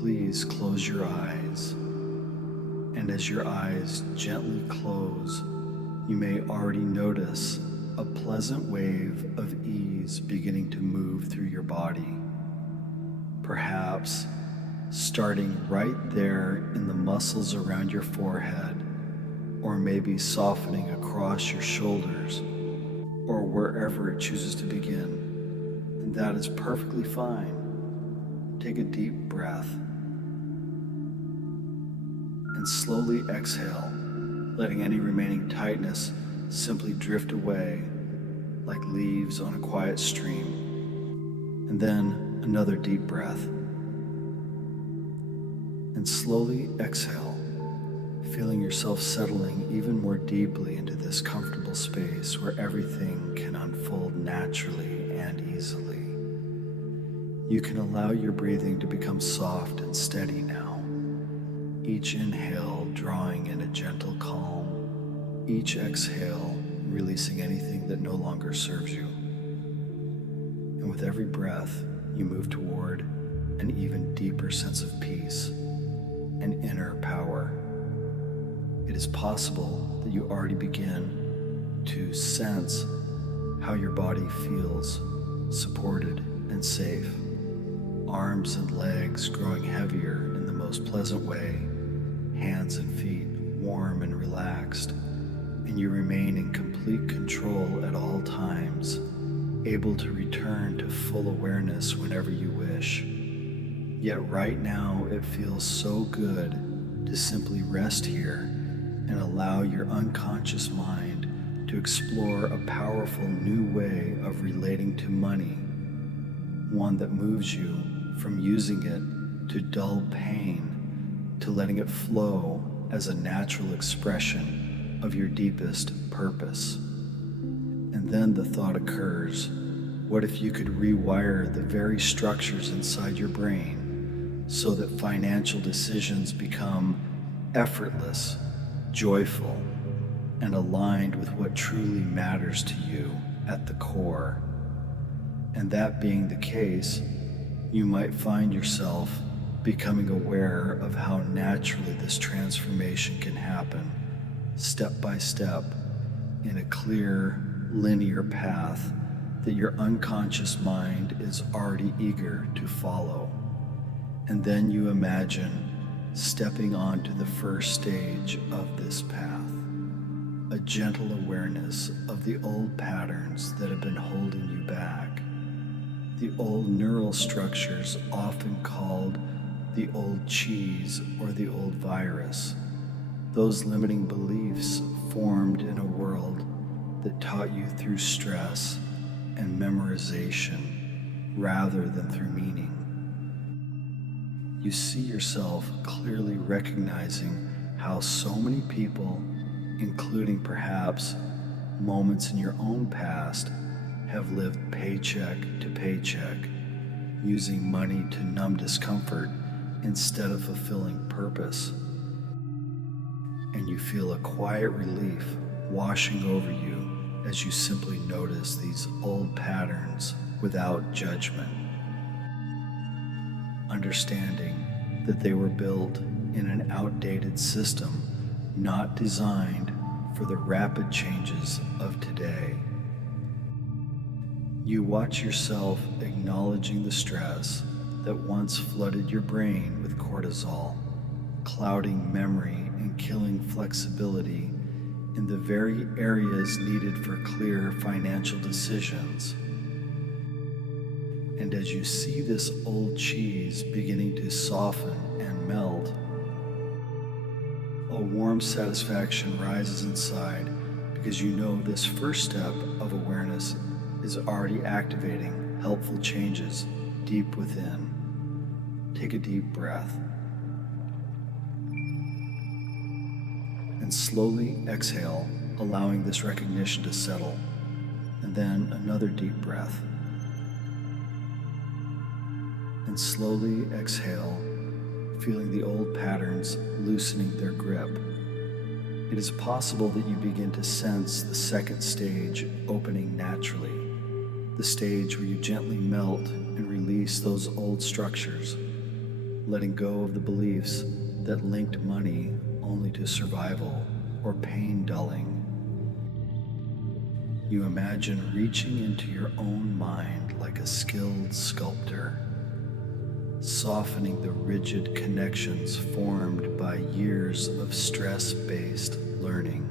please close your eyes. And as your eyes gently close, you may already notice a pleasant wave of ease beginning to move through your body. Perhaps starting right there in the muscles around your forehead, or maybe softening across your shoulders, or wherever it chooses to begin. And that is perfectly fine. Take a deep breath and slowly exhale, letting any remaining tightness simply drift away like leaves on a quiet stream. And then another deep breath. And slowly exhale, feeling yourself settling even more deeply into this comfortable space where everything can unfold naturally and easily. You can allow your breathing to become soft and steady now. Each inhale drawing in a gentle calm, each exhale releasing anything that no longer serves you. And with every breath, you move toward an even deeper sense of peace and inner power. It is possible that you already begin to sense how your body feels supported and safe. Arms and legs growing heavier in the most pleasant way, hands and feet warm and relaxed, and you remain in complete control at all times, able to return to full awareness whenever you wish. Yet right now it feels so good to simply rest here and allow your unconscious mind to explore a powerful new way of relating to money, one that moves you from using it to dull pain to letting it flow as a natural expression of your deepest purpose. And then the thought occurs, what if you could rewire the very structures inside your brain so that financial decisions become effortless, joyful, and aligned with what truly matters to you at the core? And that being the case, you might find yourself becoming aware of how naturally this transformation can happen, step by step, in a clear, linear path that your unconscious mind is already eager to follow. And then you imagine stepping onto the first stage of this path, a gentle awareness of the old patterns that have been holding you back, the old neural structures often called the old cheese or the old virus, those limiting beliefs formed in a world that taught you through stress and memorization rather than through meaning. You see yourself clearly recognizing how so many people, including perhaps moments in your own past, have lived paycheck to paycheck, using money to numb discomfort instead of fulfilling purpose. And you feel a quiet relief washing over you as you simply notice these old patterns without judgment, understanding that they were built in an outdated system not designed for the rapid changes of today. You watch yourself acknowledging the stress that once flooded your brain with cortisol, clouding memory and killing flexibility in the very areas needed for clear financial decisions. And as you see this old cheese beginning to soften and melt, a warm satisfaction rises inside because you know this first step of awareness is already activating helpful changes deep within. Take a deep breath and slowly exhale, allowing this recognition to settle. And then another deep breath. And slowly exhale, feeling the old patterns loosening their grip. It is possible that you begin to sense the second stage opening naturally, the stage where you gently melt and release those old structures, letting go of the beliefs that linked money only to survival or pain dulling. You imagine reaching into your own mind like a skilled sculptor, softening the rigid connections formed by years of stress-based learning.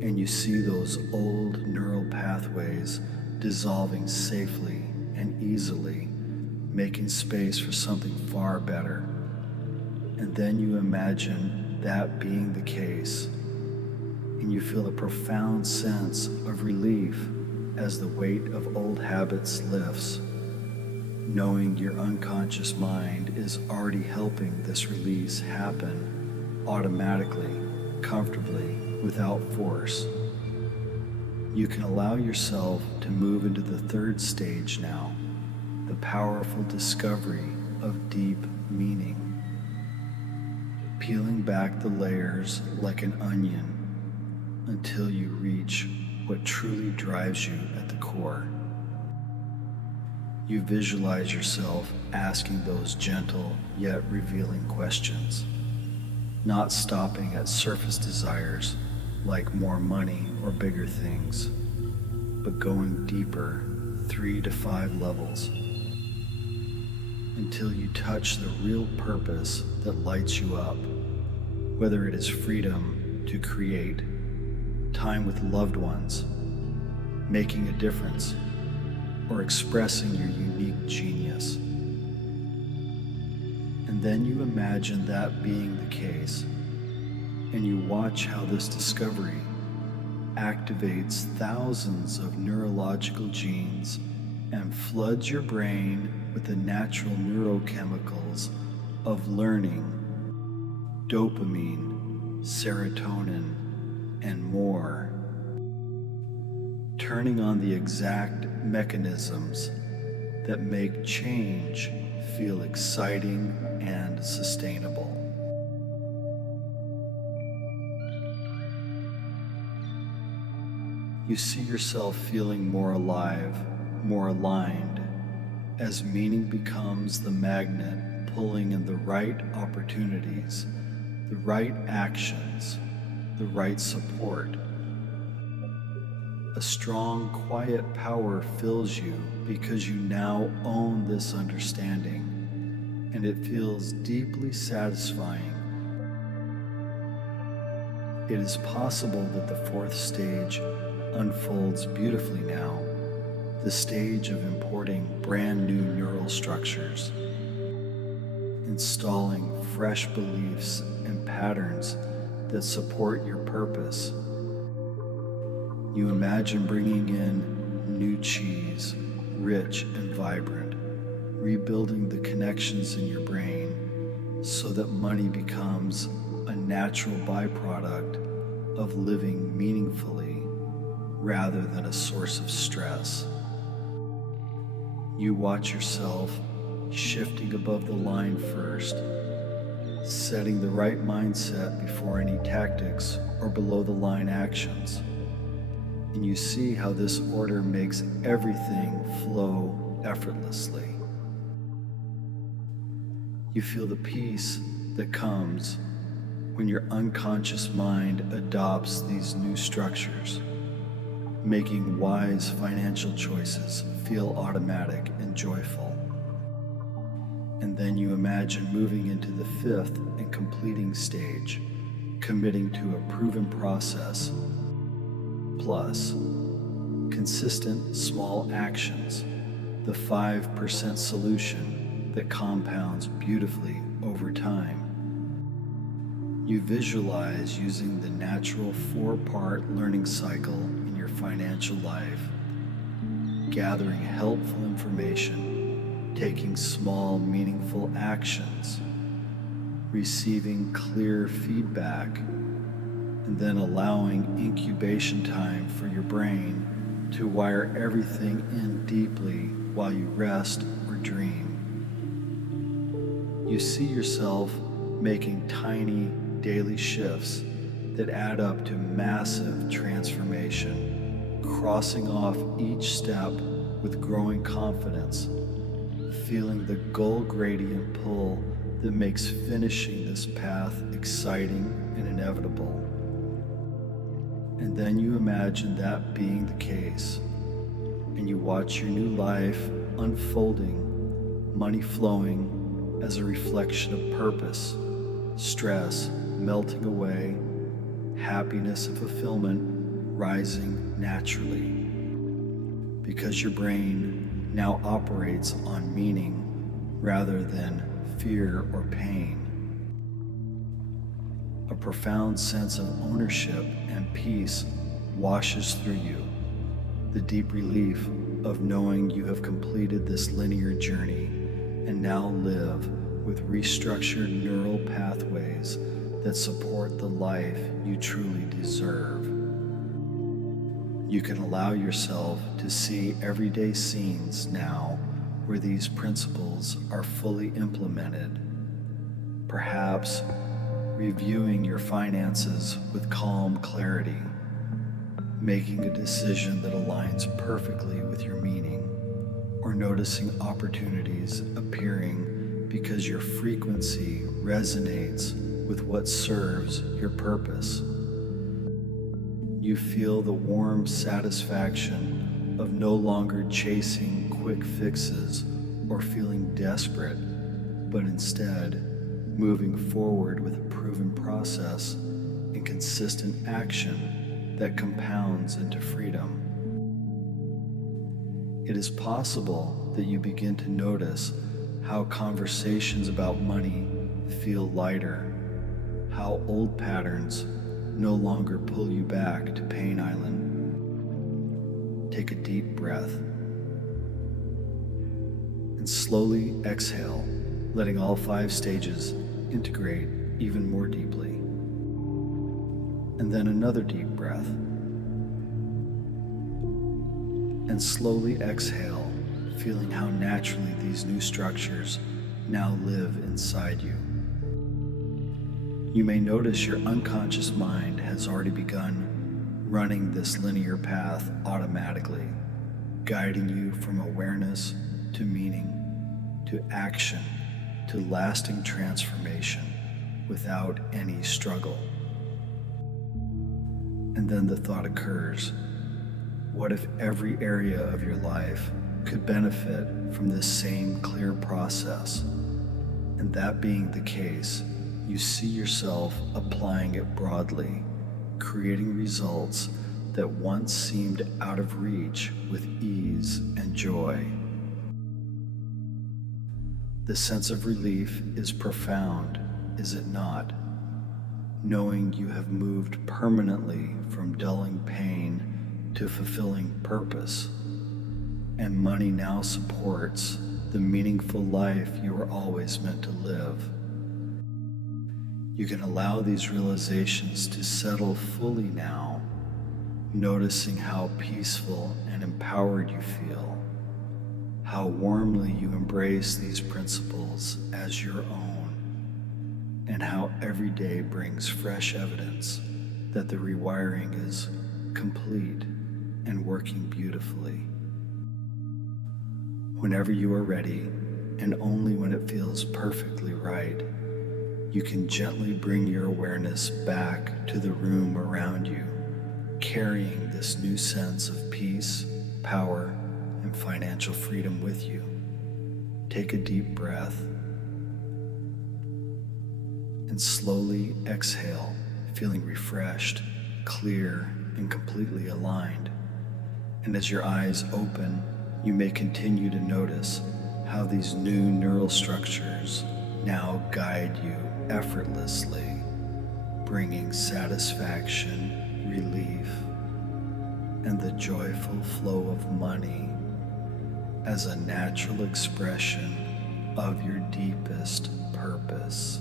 And you see those old neural pathways dissolving safely and easily, making space for something far better. And then you imagine that being the case, and you feel a profound sense of relief as the weight of old habits lifts, knowing your unconscious mind is already helping this release happen automatically, comfortably, without force. You can allow yourself to move into the third stage now, the powerful discovery of deep meaning. Peeling back the layers like an onion until you reach what truly drives you at the core. You visualize yourself asking those gentle yet revealing questions, not stopping at surface desires like more money or bigger things, but going deeper 3 to 5 levels until you touch the real purpose that lights you up, whether it is freedom to create, time with loved ones, making a difference, or expressing your unique genius. And then you imagine that being the case, and you watch how this discovery activates thousands of neurological genes and floods your brain with the natural neurochemicals of learning, dopamine, serotonin, and more, turning on the exact mechanisms that make change feel exciting and sustainable. You see yourself feeling more alive, more aligned, as meaning becomes the magnet pulling in the right opportunities, the right actions, the right support. A strong, quiet power fills you because you now own this understanding, and it feels deeply satisfying. It is possible that the fourth stage unfolds beautifully now, the stage of importing brand new neural structures, installing fresh beliefs and patterns that support your purpose. You imagine bringing in new cheese, rich and vibrant, rebuilding the connections in your brain so that money becomes a natural byproduct of living meaningfully rather than a source of stress. You watch yourself shifting above the line first, setting the right mindset before any tactics or below the line actions. And you see how this order makes everything flow effortlessly. You feel the peace that comes when your unconscious mind adopts these new structures, making wise financial choices feel automatic and joyful. And then you imagine moving into the fifth and completing stage, committing to a proven process, plus consistent small actions, the 5% solution that compounds beautifully over time. You visualize using the natural 4-part learning cycle in your financial life, gathering helpful information, taking small, meaningful actions, receiving clear feedback, and then allowing incubation time for your brain to wire everything in deeply while you rest or dream. You see yourself making tiny daily shifts that add up to massive transformation, crossing off each step with growing confidence, feeling the goal gradient pull that makes finishing this path exciting and inevitable. And then you imagine that being the case, and you watch your new life unfolding, money flowing as a reflection of purpose, stress melting away, happiness and fulfillment rising naturally, because your brain now operates on meaning rather than fear or pain. A profound sense of ownership and peace washes through you, the deep relief of knowing you have completed this linear journey and now live with restructured neural pathways that support the life you truly deserve. You can allow yourself to see everyday scenes now where these principles are fully implemented, perhaps reviewing your finances with calm clarity, making a decision that aligns perfectly with your meaning, or noticing opportunities appearing because your frequency resonates with what serves your purpose. You feel the warm satisfaction of no longer chasing quick fixes or feeling desperate, but instead moving forward with a proven process and consistent action that compounds into freedom. It is possible that you begin to notice how conversations about money feel lighter, how old patterns no longer pull you back to Pain Island. Take a deep breath and slowly exhale, letting all 5 stages integrate even more deeply. And then another deep breath. And slowly exhale, feeling how naturally these new structures now live inside you. You may notice your unconscious mind has already begun running this linear path automatically, guiding you from awareness to meaning, to action, to lasting transformation without any struggle. And then the thought occurs, what if every area of your life could benefit from this same clear process? And that being the case, you see yourself applying it broadly, creating results that once seemed out of reach with ease and joy. The sense of relief is profound, is it not? Knowing you have moved permanently from dulling pain to fulfilling purpose, and money now supports the meaningful life you were always meant to live. You can allow these realizations to settle fully now, noticing how peaceful and empowered you feel, how warmly you embrace these principles as your own, and how every day brings fresh evidence that the rewiring is complete and working beautifully. Whenever you are ready, and only when it feels perfectly right, you can gently bring your awareness back to the room around you, carrying this new sense of peace, power, and financial freedom with you. Take a deep breath and slowly exhale, feeling refreshed, clear, and completely aligned. And as your eyes open, you may continue to notice how these new neural structures now guide you effortlessly, bringing satisfaction, relief, and the joyful flow of money as a natural expression of your deepest purpose.